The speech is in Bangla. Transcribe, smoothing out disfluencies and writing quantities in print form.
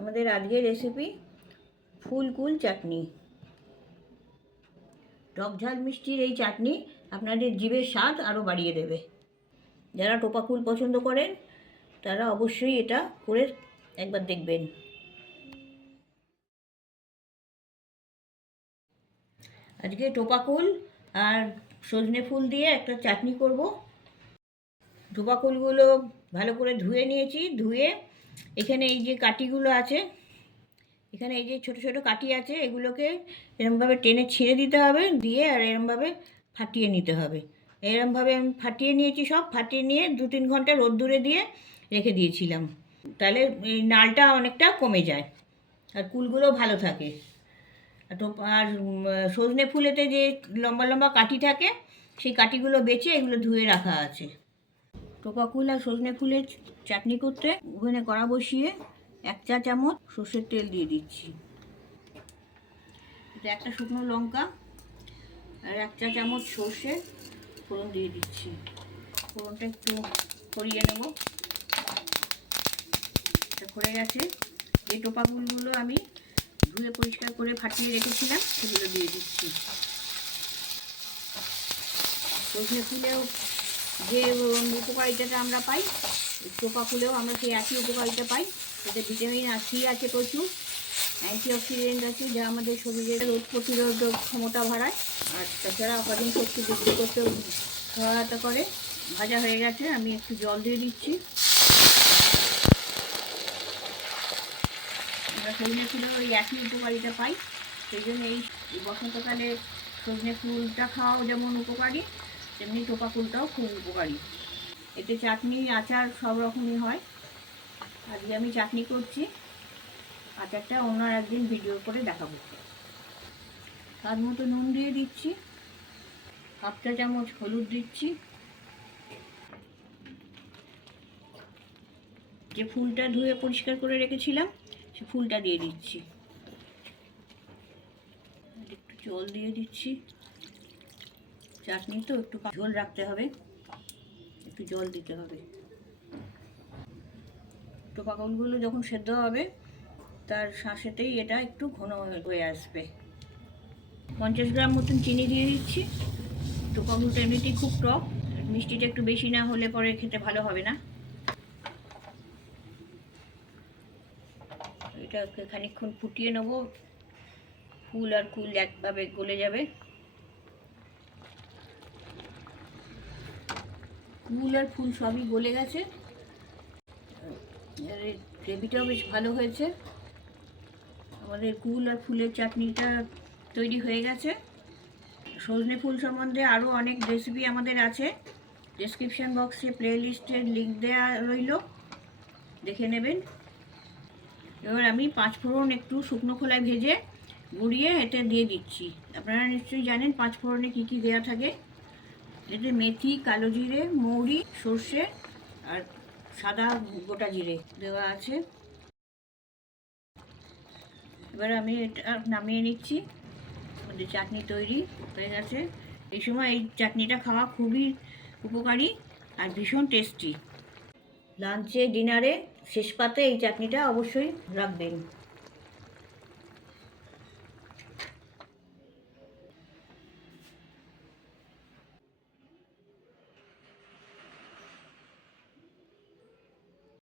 আমাদের আজকের রেসিপি ফুলকুল চাটনি। টক ঝাল মিষ্টির এই চাটনি আপনাদের জিভের স্বাদ আরও বাড়িয়ে দেবে। যারা টোপা কুল পছন্দ করেন তারা অবশ্যই এটা করে একবার দেখবেন। আজকে টোপা কুল আর সজনে ফুল দিয়ে একটা চাটনি করব। টোপা কুলগুলো ভালো করে ধুয়ে নিয়েছি। ধুয়ে এখানে এই যে কাটিগুলো আছে, এখানে এই যে ছোট ছোট কাটি আছে, এগুলোকে এরমভাবে টেনে ছিঁড়ে দিতে হবে, দিয়ে আর এরমভাবে ফাটিয়ে নিতে হবে। এরমভাবে আমি ফাটিয়ে নিয়েছি, সব ফাটিয়ে নিয়ে 2-3 ঘন্টা রোদ্দুরে দিয়ে রেখে দিয়েছিলাম। তাহলে এই নালটা অনেকটা কমে যায় আর কুলগুলো ভালো থাকে। আর সজনে ফুলেতে যে লম্বা লম্বা কাঠি থাকে, সেই কাঠিগুলো বেছে এগুলো ধুয়ে রাখা আছে। টোপা কুল আর সজনে ফুলের চাটনি করতে ওখানে কড়া বসিয়ে 1 চা চামচ সর্ষের তেল দিয়ে দিচ্ছি। এটা একটা শুকনো লঙ্কা আর 1 চা চামচ সর্ষে ফোড়ন দিয়ে দিচ্ছি। ফোড়নটা একটু ছড়িয়ে নেব। এটা করে গেছে। যে টোপা কুলগুলো আমি ধুয়ে পরিষ্কার করে ফাটিয়ে রেখেছিলাম সেগুলো দিয়ে দিচ্ছি। সজনে ফুলেও যে উপকারিতাটা আমরা পাই, টোপা ফুলেও আমরা সেই একই উপকারিতা পাই। এতে ভিটামিন সি আছে প্রচুর, অ্যান্টিঅক্সিডেন্ট আছে, যা আমাদের শরীরের রোগ প্রতিরোধক ক্ষমতা বাড়ায় আর তাছাড়া হজম শক্তি বৃদ্ধি করতেও সহায়তা করে। ভাজা হয়ে গেছে, আমি একটু জল দিয়ে দিচ্ছি। আমরা সজনে ফুলেও ওই একই উপকারিতা পাই, সেই জন্য এই বসন্তকালে সজনে ফুলটা খাওয়াও যেমন উপকারী, তেমনি টোপা ফুলটাও খুব উপকারী। এতে চাটনি আচার সব রকমই হয়। আজকে আমি চাটনি করছি, আচারটা অন্য একদিন ভিডিও করে দেখাবো। স্বাদ মতো নুন দিয়ে দিচ্ছি, 1/2 চা চামচ হলুদ দিচ্ছি। যে ফুলটা ধুয়ে পরিষ্কার করে রেখেছিলাম সে ফুলটা দিয়ে দিচ্ছি। একটু জল দিয়ে দিচ্ছি, চাটনি তো একটু ঝোল রাখতে হবে, একটু জল দিতে হবে। টোপা কুলগুলো যখন সেদ্ধ হবে তার সাথেই এটা একটু ঘন হয়ে আসবে। 50 গ্রাম মতন চিনি দিয়ে দিচ্ছি। টোপা কুলটা এমনিতেই খুব টক, মিষ্টিটা একটু বেশি না হলে পরে খেতে ভালো হবে না। এটাকে খানিকক্ষণ ফুটিয়ে নেবো, ফুল আর কুল একভাবে গলে যাবে। কুল আর ফুল সবই গলে গেছে, গ্রেভিটাও বেশ ভালো হয়েছে। আমাদের কুল আর ফুলের চাটনিটা তৈরি হয়ে গেছে। সজনে ফুল সম্বন্ধে আরও অনেক রেসিপি আমাদের আছে, ডেসক্রিপশন বক্সে প্লেলিস্টের লিঙ্ক দেওয়া রইল, দেখে নেবেন। এবার আমি 5 ফোড়ন একটু শুকনো খোলায় ভেজে গুঁড়িয়ে এতে দিয়ে দিচ্ছি। আপনারা নিশ্চয়ই জানেন 5 ফোড়নে কী কী দেওয়া থাকে। এতে মেথি, কালো জিরে, মৌরি, সর্ষে আর সাদা গোটা জিরে দেওয়া আছে। এবার আমি এটা নামিয়ে নিচ্ছি। আমাদের চাটনি তৈরি হয়ে গেছে। এই সময় এই চাটনিটা খাওয়া খুবই উপকারী আর ভীষণ টেস্টি। লাঞ্চে, ডিনারে শেষ পাতে এই চাটনিটা অবশ্যই রাখবেন।